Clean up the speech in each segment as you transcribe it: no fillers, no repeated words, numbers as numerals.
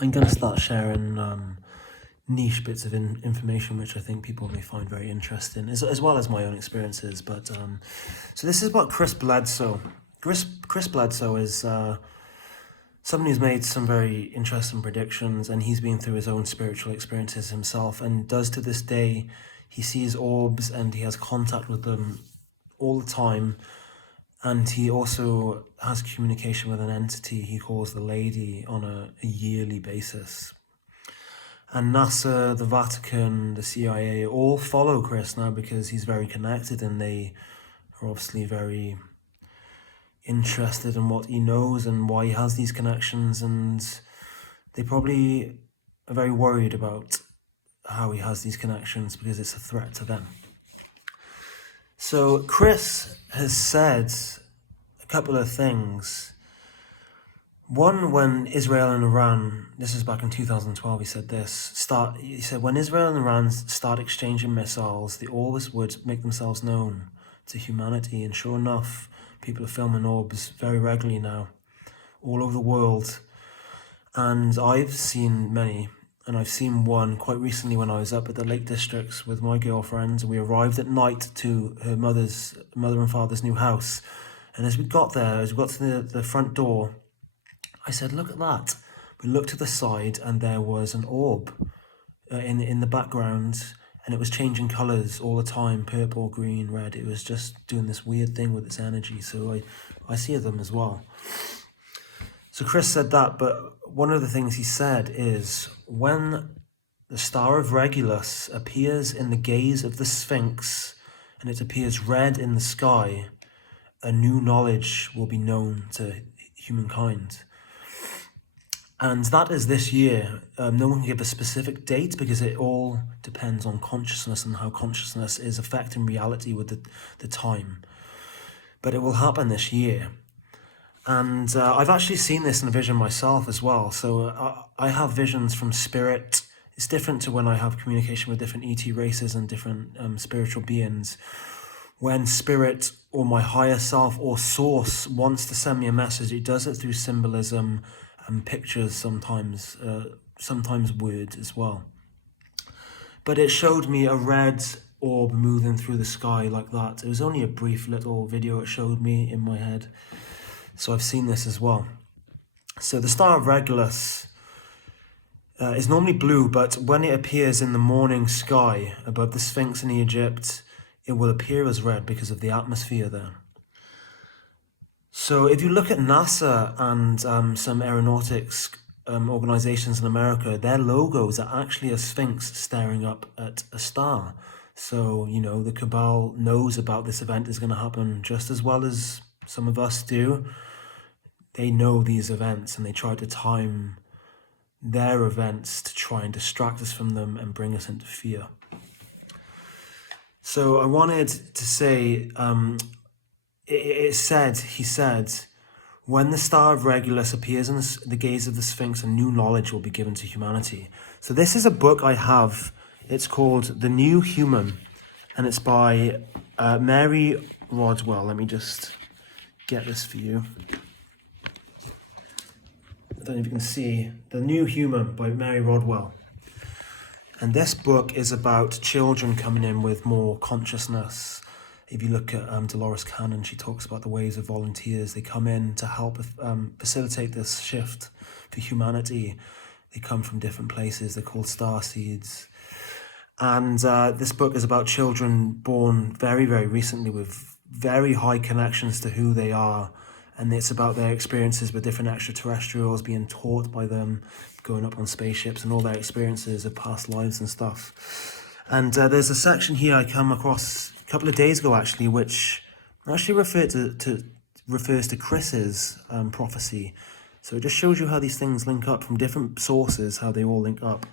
I'm going to start sharing niche bits of information which I think people may find very interesting, as well as my own experiences. But so this is about Chris Bledsoe. Chris Bledsoe is someone who's made some very interesting predictions, and he's been through his own spiritual experiences himself, and does to this day. He sees orbs and he has contact with them all the time. And he also has communication with an entity he calls the Lady on a yearly basis. And NASA, the Vatican, the CIA all follow Chris now because he's very connected, and they are obviously very interested in what he knows and why he has these connections, and they probably are very worried about how he has these connections because it's a threat to them. So Chris has said a couple of things. One, when Israel and Iran, this is back in 2012, he said this, he said, when Israel and Iran start exchanging missiles, the orbs would make themselves known to humanity. And sure enough, people are filming orbs very regularly now, all over the world. And I've seen many, and I've seen one quite recently when I was up at the Lake Districts with my girlfriend. We arrived at night to her mother and father's new house. And as we got there, as we got to the front door, I said, look at that. We looked to the side and there was an orb in the background, and it was changing colours all the time, purple, green, red. It was just doing this weird thing with its energy. So I see them as well. So Chris said that, but one of the things he said is, when the star of Regulus appears in the gaze of the Sphinx and it appears red in the sky, a new knowledge will be known to humankind. And that is this year. No one can give a specific date because it all depends on consciousness and how consciousness is affecting reality with the time. But it will happen this year. And I've actually seen this in a vision myself as well. So I have visions from spirit. It's different to when I have communication with different ET races and different spiritual beings. When spirit or my higher self or source wants to send me a message, it does it through symbolism and pictures, sometimes words as well. But it showed me a red orb moving through the sky like that. It was only a brief little video it showed me in my head. So I've seen this as well. So the star of Regulus is normally blue, but when it appears in the morning sky above the Sphinx in Egypt, it will appear as red because of the atmosphere there. So if you look at NASA and some aeronautics organizations in America, their logos are actually a sphinx staring up at a star. So, the cabal knows about this event is going to happen just as well as some of us do. They know these events and they try to time their events to try and distract us from them and bring us into fear. So I wanted to say, he said, when the star of Regulus appears in the gaze of the Sphinx, a new knowledge will be given to humanity. So this is a book I have. It's called The New Human, and it's by Mary Rodwell. Let me just get this for you. I don't know if you can see. The New Human by Mary Rodwell. And this book is about children coming in with more consciousness. If you look at Dolores Cannon, she talks about the ways of volunteers. They come in to help facilitate this shift for humanity. They come from different places. They're called starseeds. And this book is about children born very, very recently with very high connections to who they are. And it's about their experiences with different extraterrestrials, being taught by them, going up on spaceships, and all their experiences of past lives and stuff. And there's a section here I come across a couple of days ago, actually, which actually refers to Chris's prophecy. So it just shows you how these things link up from different sources, how they all link up.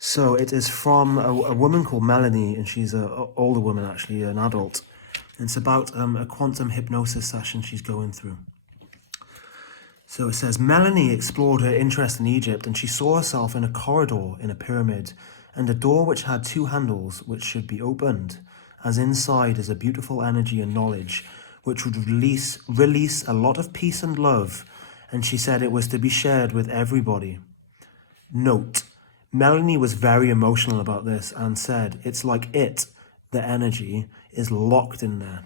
So it is from a woman called Melanie, and she's an older woman, actually, an adult. And it's about a quantum hypnosis session she's going through. So it says, Melanie explored her interest in Egypt, and she saw herself in a corridor in a pyramid, and a door which had two handles which should be opened, as inside is a beautiful energy and knowledge which would release a lot of peace and love, and she said it was to be shared with everybody. Note, Melanie was very emotional about this and said, it's like the energy, is locked in there.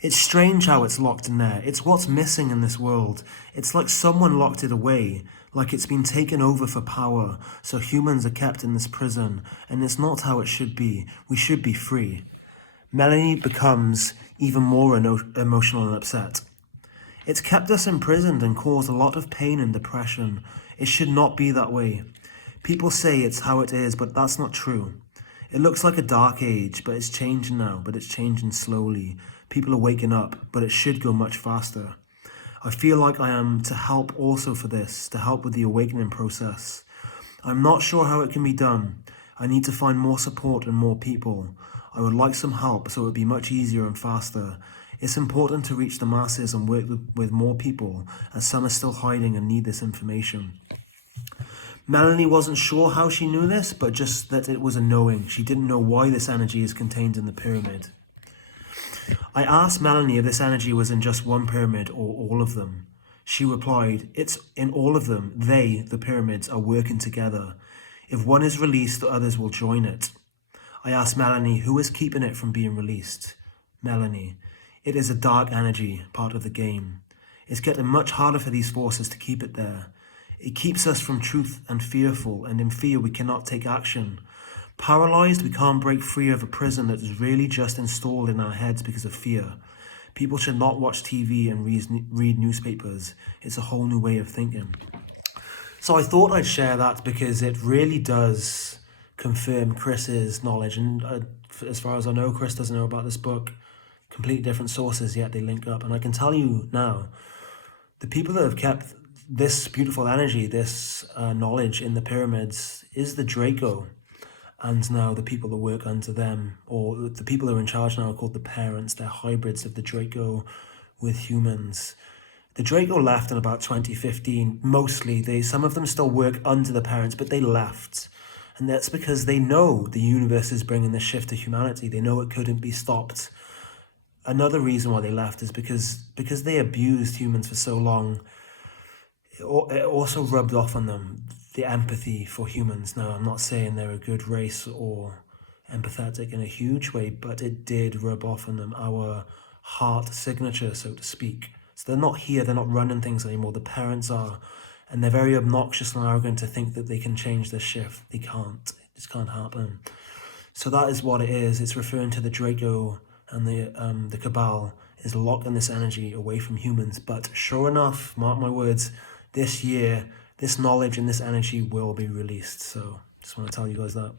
It's strange how it's locked in there. It's what's missing in this world. It's like someone locked it away, like it's been taken over for power, so humans are kept in this prison, and it's not how it should be. We should be free. Melanie becomes even more emotional and upset. It's kept us imprisoned and caused a lot of pain and depression. It should not be that way. People say it's how it is, but that's not true. It looks like a dark age, but it's changing now, but it's changing slowly. People are waking up, but it should go much faster. I feel like I am to help also for this, to help with the awakening process. I'm not sure how it can be done. I need to find more support and more people. I would like some help so it would be much easier and faster. It's important to reach the masses and work with more people, as some are still hiding and need this information. Melanie wasn't sure how she knew this, but just that it was a knowing. She didn't know why this energy is contained in the pyramid. I asked Melanie if this energy was in just one pyramid or all of them. She replied, it's in all of them. They, the pyramids, are working together. If one is released, the others will join it. I asked Melanie who is keeping it from being released. Melanie, it is a dark energy, part of the game. It's getting much harder for these forces to keep it there. It keeps us from truth and fearful, and in fear we cannot take action. Paralyzed, we can't break free of a prison that is really just installed in our heads because of fear. People should not watch TV and read newspapers. It's a whole new way of thinking. So I thought I'd share that because it really does confirm Chris's knowledge. And as far as I know, Chris doesn't know about this book. Completely different sources, yet they link up. And I can tell you now, the people that have kept this beautiful energy, this knowledge in the pyramids is the Draco. And now the people that work under them, or the people who are in charge now, are called the parents. They're hybrids of the Draco with humans. The Draco left in about 2015. Mostly, some of them still work under the parents, but they left. And that's because they know the universe is bringing this shift to humanity. They know it couldn't be stopped. Another reason why they left is because they abused humans for so long. It also rubbed off on them, the empathy for humans. Now, I'm not saying they're a good race or empathetic in a huge way, but it did rub off on them, our heart signature, so to speak. So they're not here, they're not running things anymore, the parents are, and they're very obnoxious and arrogant to think that they can change this shift. They can't, it just can't happen. So that is what it is. It's referring to the Draco, and the Cabal is locking this energy away from humans. But sure enough, mark my words, this year, this knowledge and this energy will be released. So just want to tell you guys that.